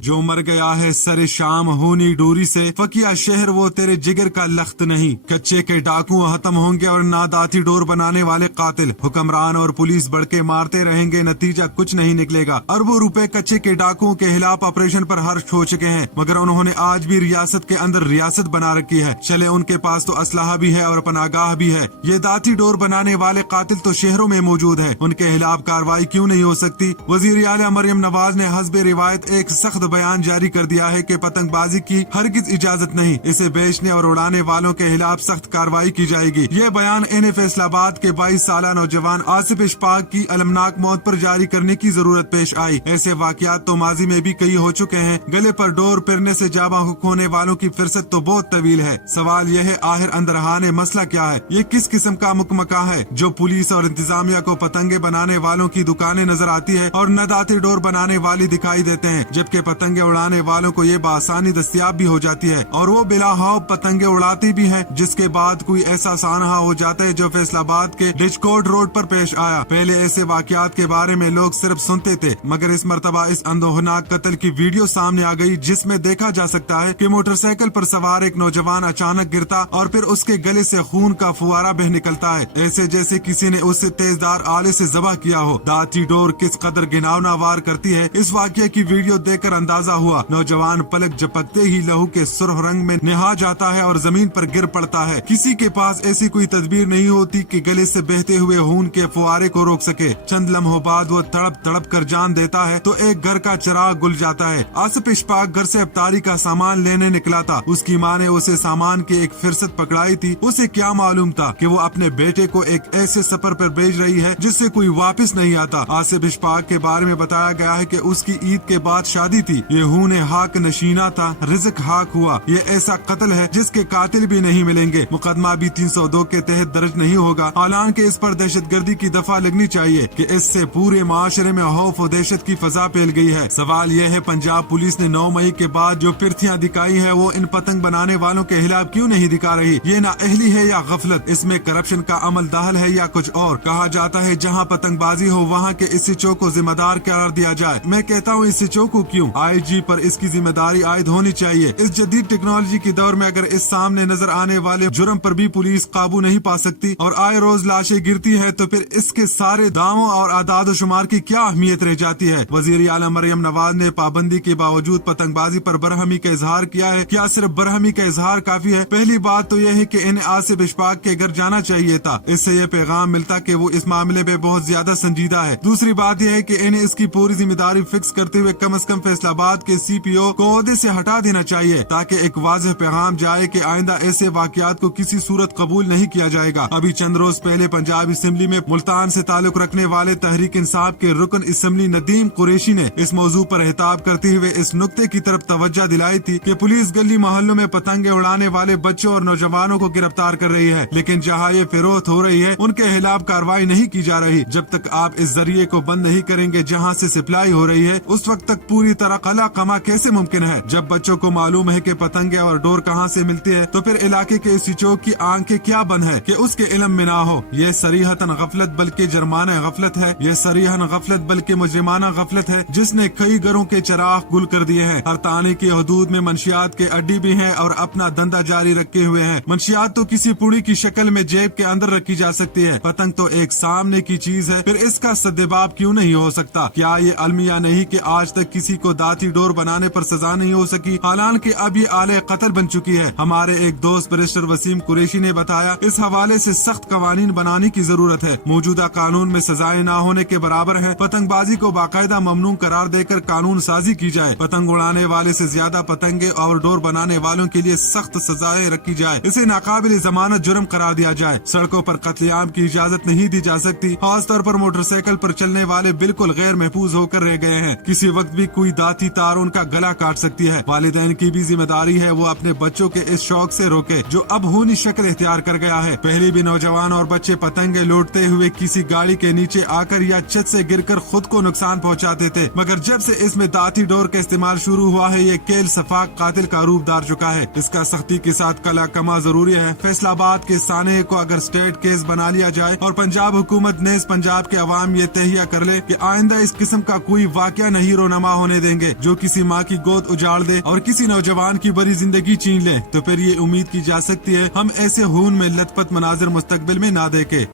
जो मर गया है सरे शाम होनी डोरी से, फकिया शहर वो तेरे जिगर का लख्त नहीं। कच्चे के डाकू खत्म होंगे और ना दाती डोर बनाने वाले कातिल। हुक्मरान और पुलिस बढ़ के मारते रहेंगे, नतीजा कुछ नहीं निकलेगा। अरबों रुपए कच्चे के डाकुओं के खिलाफ ऑपरेशन पर खर्च हो चुके हैं, मगर उन्होंने आज भी रियासत के अंदर रियासत बना रखी है। चले उनके पास तो असलाहा भी है और पनागाह भी है। ये दाती डोर बनाने वाले कातिल तो शहरों में मौजूद है, उनके खिलाफ कार्रवाई क्यों नहीं हो सकती? वजीर आला मरियम नवाज ने हस्बे रिवायत एक सख्त बयान जारी कर दिया है कि पतंगबाजी की हरगिज इजाजत नहीं, इसे बेचने और उड़ाने वालों के खिलाफ सख्त कार्रवाई की जाएगी। ये बयान इन्हें फैसलाबाद के 22 साल नौजवान आसिफ इशफाक की अलमनाक मौत पर जारी करने की जरूरत पेश आई। ऐसे वाकयात तो माजी में भी कई हो चुके हैं। गले पर डोर पिरने से जाबा होने वालों की फिरसत तो बहुत तवील है। सवाल यह है, आखिर अंदरहाने मसला क्या है? ये किस किस्म का मुकमका है जो पुलिस और इंतजामिया को पतंगे बनाने वालों की दुकानें नजर आती है और न दाती डोर बनाने वाली दिखाई देते हैं, जबकि पतंगे उड़ाने वालों को ये बासानी दस्तियाब भी हो जाती है और वो बिला हौफ पतंगे उड़ाती भी है। जिसके बाद कोई ऐसा सानहा हो जाता है जो फैसलाबाद के डिचकोट रोड पर पेश आया। पहले ऐसे वाकयात के बारे में लोग सिर्फ सुनते थे, मगर इस मर्तबा इस अंदोहनाक कत्ल की वीडियो सामने आ गई, जिसमें देखा जा सकता है कि मोटरसाइकिल पर सवार एक नौजवान अचानक गिरता और फिर उसके गले से खून का फुवारा बह निकलता है, ऐसे जैसे किसी ने उसे तेजदार आले से जबह किया हो। दाती डोर किस कदर घिनौना वार करती है, इस वाकये की वीडियो देखकर अंदाजा हुआ। नौजवान पलक झपकते ही लहू के सुर्ख रंग में नहा जाता है और जमीन पर गिर पड़ता है। किसी के पास ऐसी कोई तदबीर नहीं होती कि गले से बहते हुए खून के फुवारे को रोक सके। चंद लम्हों बाद वो तड़प तड़प कर जान देता है तो एक घर का चिराग गुल जाता है। आसिफ इशफाक घर से अफ्तारी का सामान लेने निकला था। उसकी माँ ने उसे सामान की एक फिरसत पकड़ाई थी। उसे क्या मालूम था कि वो अपने बेटे को एक ऐसे सफर पर भेज रही है जिससे कोई वापस नहीं आता। आसिफ इशफाक के बारे में बताया गया है कि उसकी ईद के बाद शादी थी। ये खून हाक नशीना था, रिज़्क हाक हुआ। ये ऐसा कत्ल है जिसके कातिल भी नहीं मिलेंगे। मुकदमा भी 302 के तहत दर्ज नहीं होगा। हालांकि इस पर दहशतगर्दी की दफा लगनी चाहिए कि इससे पूरे माशरे में खौफ और दहशत की फजा फैल गई है। सवाल यह है, पंजाब पुलिस ने 9 मई के बाद जो पिर्थियां दिखाई है वो इन पतंग बनाने वालों के खिलाफ क्यों नहीं दिखा रही? ये नाअहली है या गफलत? इसमें करप्शन का अमल दाखिल है या कुछ और? कहा जाता है जहाँ पतंगबाजी हो वहाँ के इस्सिचो को जिम्मेदार करार दिया जाए। मैं कहता हूँ इस्सिचो को क्यों, IG पर इसकी जिम्मेदारी आयद होनी चाहिए। इस जदीद टेक्नोलॉजी के दौर में अगर इस सामने नजर आने वाले जुर्म पर भी पुलिस काबू नहीं पा सकती और आए रोज लाशें गिरती है तो फिर इसके सारे दावों और आदाद शुमार की क्या अहमियत रह जाती है? वजीर आला मरियम नवाज ने पाबंदी के बावजूद पतंगबाजी पर बरहमी का इजहार किया है। क्या सिर्फ बरहमी का इजहार काफी है? पहली बात तो यह है कि इन्हें आसिफ इशफाक के घर जाना चाहिए था। इससे यह पैगाम मिलता कि वो इस मामले में बहुत ज्यादा संजीदा है। दूसरी बात यह है कि इन्हें इसकी पूरी जिम्मेदारी फिक्स करते हुए कम से कम फैसलाबाद के CPO को ओहदे से हटा देना चाहिए, ताकि एक वाज़ेह पैगाम जाए कि आइंदा ऐसे वाकयात को किसी सूरत कबूल नहीं किया जाएगा। अभी चंद रोज पहले पंजाब असेंबली में मुल्तान से ताल्लुक रखने वाले तहरीक इंसाफ के रुकन असेंबली नदीम कुरैशी ने इस मौजू पर खिताब करते हुए इस नुक्ते की तरफ तवज्जो दिलाई थी कि पुलिस गली मोहल्लों में पतंगे उड़ाने वाले बच्चों और नौजवानों को गिरफ्तार कर रही है, लेकिन जहाँ ये फिरोत हो रही है उनके खिलाफ कार्रवाई नहीं की जा रही। जब तक आप इस जरिए को बंद नहीं करेंगे जहाँ से सप्लाई हो रही है, उस वक्त तक पूरी तरह कला कमा कैसे मुमकिन है? जब बच्चों को मालूम है कि पतंगे और डोर कहाँ से मिलती है तो फिर इलाके के इस्सिचो की आंखें क्या बंद है कि उसके इल्म में ना हो? ये सरीहतन गफलत बल्कि जर्माना गफलत है। ये सरीहन गफलत बल्कि मुजरिमाना गफलत है जिसने कई घरों के चिराग गुल कर दिए हैं। हर ताने की हदूद में मंशियात के अड्डी भी हैं और अपना धंधा जारी रखे हुए हैं। मंशियात तो किसी पुड़ी की शक्ल में जेब के अंदर रखी जा सकती है, पतंग तो एक सामने की चीज है। फिर इसका सद्देबाब क्यों नहीं हो सकता? क्या ये अलमिया नहीं कि आज तक किसी को दाती डोर बनाने पर सजा नहीं हो सकी? हालांकि अब ये आले कत्ल बन चुकी है। हमारे एक दोस्त बैरिस्टर वसीम कुरैशी ने बताया, इस हवाले से सख्त कवानीन बनाने की जरूरत है। मौजूदा कानून में सजाएं ना होने के बराबर है। पतंगबाजी को बाकायदा ममनू करार देकर कानून साजी की जाए। पतंग उड़ाने वाले से ज्यादा पतंगे और डोर बनाने वालों के लिए सख्त सजाएं रखी जाए। इसे नाकाबिल जमानत जुर्म करार दिया जाए। सड़कों पर कत्लेआम की इजाजत नहीं दी जा सकती। खास तौर पर मोटरसाइकिल पर चलने वाले बिल्कुल गैर महफूज होकर रह गए हैं। किसी वक्त भी कोई दाती तार उनका गला काट सकती है। वालिदैन की भी जिम्मेदारी है वो अपने बच्चों के इस शौक से रोके जो अब खूनी शक्ल इख्तियार कर गया है। पहले भी नौजवान और बच्चे पतंगे लूटते हुए किसी गाड़ी के नीचे आकर या छत से गिरकर खुद को नुकसान पहुंचाते थे, मगर जब से इसमें दाती डोर का इस्तेमाल शुरू हुआ है ये केल सफाक कातिल का रूप धार चुका है। इसका सख्ती के साथ कला कमा जरूरी है। फैसलाबाद के साने को अगर स्टेट केस बना लिया जाए और पंजाब हुकूमत ने इस पंजाब के अवाम ये तहिया कर ले कि आइंदा इस किस्म का कोई वाकया नहीं रोनमा होने देंगे। گے جو کسی ماں کی گود اجاڑ دے اور کسی نوجوان کی بڑی زندگی چھین لے، تو پھر یہ امید کی جا سکتی ہے ہم ایسے خون میں لت پت مناظر مستقبل میں نہ دیکھیں۔